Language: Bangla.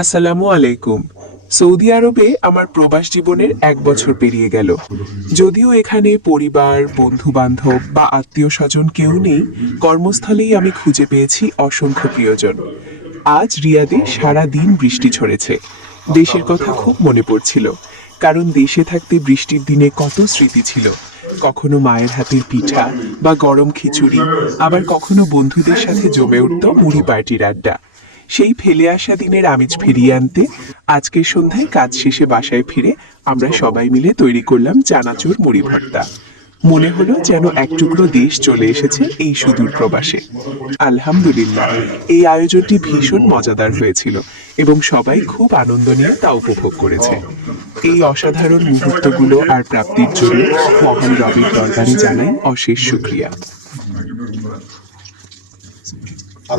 আসসালামু আলাইকুম। সৌদি আরবে আমার প্রবাস জীবনের 1 বছর পেরিয়ে গেল। যদিও এখানে পরিবার, বন্ধু বান্ধব বা আত্মীয় স্বজন কেউ নেই, কর্মস্থলেই আমি খুঁজে পেয়েছি অসংখ্য প্রিয়জন। আজ রিয়াদে সারা দিন বৃষ্টি ঝরেছে। দেশের কথা খুব মনে পড়ছিল, কারণ দেশে থাকতে বৃষ্টির দিনে কত স্মৃতি ছিল। কখনো মায়ের হাতের পিঠা বা গরম খিচুড়ি, আবার কখনো বন্ধুদের সাথে জমে উঠত মুড়ি পার্টির আড্ডা। সেই ফেলে আসা দিনের আমেজ ফিরিয়ে আনতে আজকের সন্ধ্যায় কাজ শেষে বাসায় ফিরে আমরা সবাই মিলে তৈরি করলাম চানাচুর মুড়ি ভর্তা। মনে হলো যেন এক টুকরো দেশ চলে এসেছে এই সুদূর প্রবাসে। আলহামদুলিল্লাহ, এই আয়োজনটি ভীষণ মজাদার হয়েছিল এবং সবাই খুব আনন্দ নিয়ে তা উপভোগ করেছে। এই অসাধারণ মুহূর্তগুলো আর প্রাপ্তির জন্য মহান রবের দরবারে জানাই অশেষ শুকরিয়া। আর